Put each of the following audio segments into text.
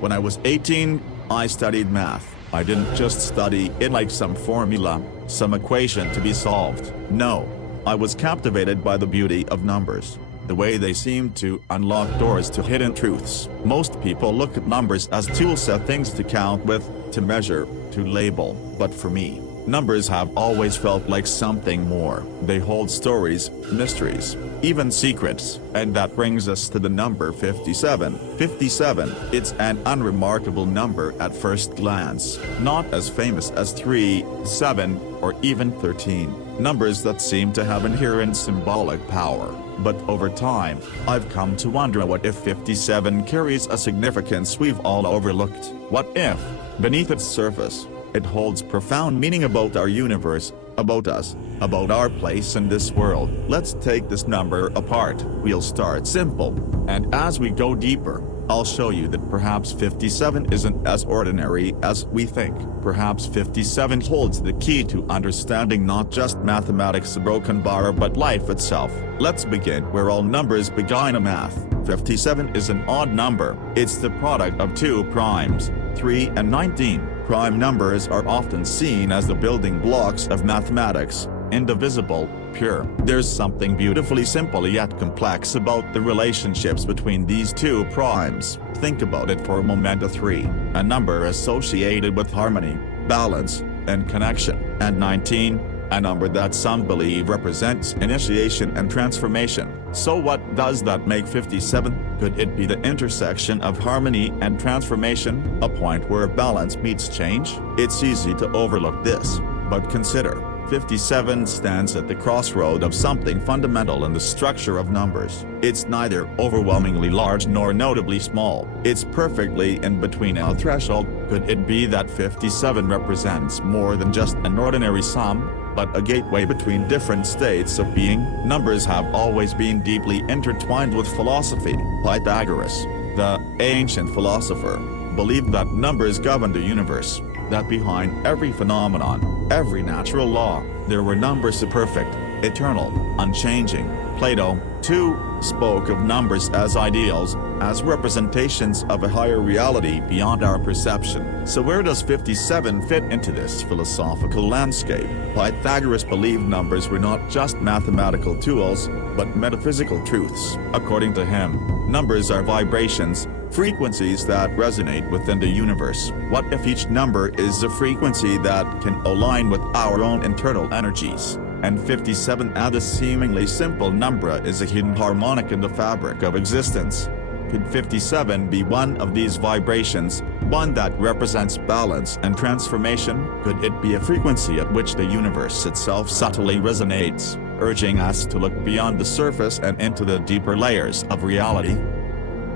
When I was 18, I studied math. I didn't just study it like some formula, some equation to be solved. No. I was captivated by the beauty of numbers. The way they seem to unlock doors to hidden truths. Most people look at numbers as tools, things to count with, to measure, to label. But for me, numbers have always felt like something more. They hold stories, mysteries, even secrets. And that brings us to the number 57. 57, it's an unremarkable number at first glance. Not as famous as 3, 7, or even 13. Numbers that seem to have inherent symbolic power. But over time, I've come to wonder what if 57 carries a significance we've all overlooked. What if, beneath its surface, it holds profound meaning about our universe, about us, about our place in this world? Let's take this number apart. We'll start simple, and as we go deeper, I'll show you that perhaps 57 isn't as ordinary as we think. Perhaps 57 holds the key to understanding not just mathematics, a broken bar, but life itself. Let's begin where all numbers begin, math. 57 is an odd number. It's the product of two primes, 3 and 19. Prime numbers are often seen as the building blocks of mathematics, indivisible, pure. There's something beautifully simple yet complex about the relationships between these two primes. Think about it for a moment. A 3, a number associated with harmony, balance, and connection. And 19, a number that some believe represents initiation and transformation. So what does that make 57? Could it be the intersection of harmony and transformation, a point where balance meets change? It's easy to overlook this, but consider. 57 stands at the crossroad of something fundamental in the structure of numbers. It's neither overwhelmingly large nor notably small. It's perfectly in between, a threshold. Could it be that 57 represents more than just an ordinary sum, but a gateway between different states of being? Numbers have always been deeply intertwined with philosophy. Pythagoras, the ancient philosopher, believed that numbers govern the universe, that behind every phenomenon, every natural law, there were numbers, perfect, eternal, unchanging. Plato, too, spoke of numbers as ideals, as representations of a higher reality beyond our perception. So where does 57 fit into this philosophical landscape? Pythagoras believed numbers were not just mathematical tools, but metaphysical truths. According to him, numbers are vibrations, frequencies that resonate within the universe. What if each number is a frequency that can align with our own internal energies? And 57, a seemingly simple number, is a hidden harmonic in the fabric of existence. Could 57 be one of these vibrations, one that represents balance and transformation? Could it be a frequency at which the universe itself subtly resonates, urging us to look beyond the surface and into the deeper layers of reality?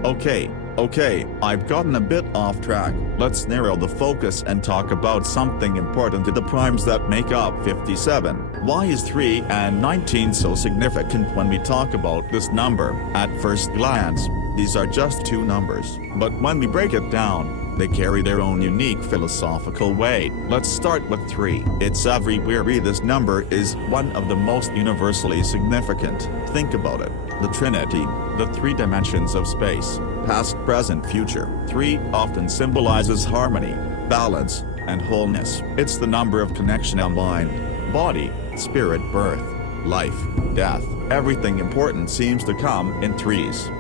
Okay, I've gotten a bit off track. Let's narrow the focus and talk about something important: the primes that make up 57. Why is 3 and 19 so significant when we talk about this number? At first glance, these are just two numbers, but when we break it down, they carry their own unique philosophical weight. Let's start with 3. It's everywhere. This number is one of the most universally significant. Think about it. The Trinity, the three dimensions of space, past, present, future. 3 often symbolizes harmony, balance, and wholeness. It's the number of connection of mind, body, spirit, birth, life, death. Everything important seems to come in 3s.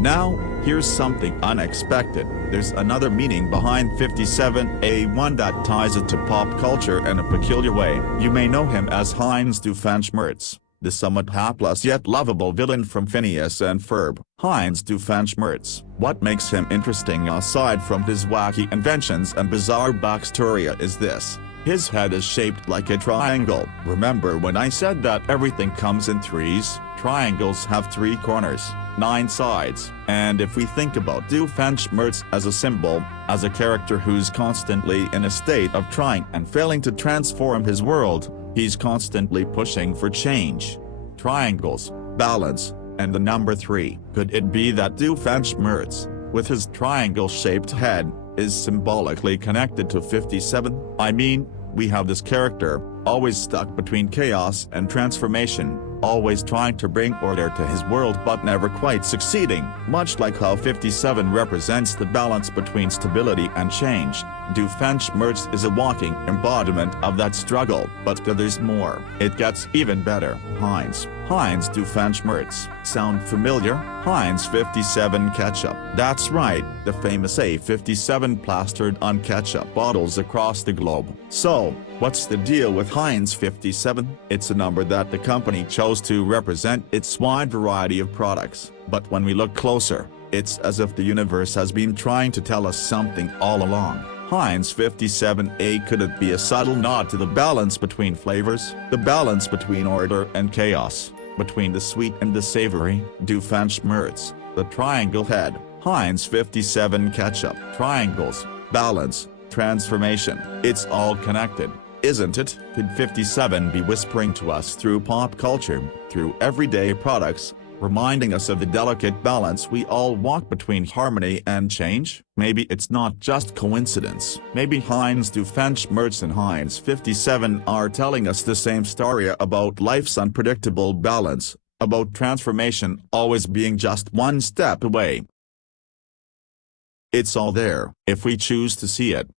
Now, here's something unexpected. There's another meaning behind 57, one that ties it to pop culture in a peculiar way. You may know him as Heinz Doofenshmirtz, the somewhat hapless yet lovable villain from Phineas and Ferb. Heinz Doofenshmirtz. What makes him interesting aside from his wacky inventions and bizarre backstory is this: his head is shaped like a triangle. Remember when I said that everything comes in 3s? Triangles have 3 corners, 9 sides. And if we think about Doofenshmirtz as a symbol, as a character who's constantly in a state of trying and failing to transform his world, he's constantly pushing for change. Triangles, balance, and the number 3. Could it be that Doofenshmirtz, with his triangle-shaped head, is symbolically connected to 57? I mean, we have this character, always stuck between chaos and transformation, always trying to bring order to his world but never quite succeeding. Much like how 57 represents the balance between stability and change, Doofenshmirtz is a walking embodiment of that struggle. But there's more. It gets even better. Heinz Doofenshmirtz. Sound familiar? Heinz 57 ketchup. That's right, the famous A57 plastered on ketchup bottles across the globe. So, what's the deal with Heinz 57? It's a number that the company chose to represent its wide variety of products. But when we look closer, it's as if the universe has been trying to tell us something all along. Heinz 57A, could it be a subtle nod to the balance between flavors? The balance between order and chaos? Between the sweet and the savory? Doofenshmirtz, the triangle head. Heinz 57 ketchup. Triangles, balance, transformation. It's all connected, isn't it? Could 57 be whispering to us through pop culture, through everyday products, reminding us of the delicate balance we all walk between harmony and change? Maybe it's not just coincidence. Maybe Heinz Doofenshmirtz and Heinz 57 are telling us the same story about life's unpredictable balance, about transformation always being just one step away. It's all there, if we choose to see it.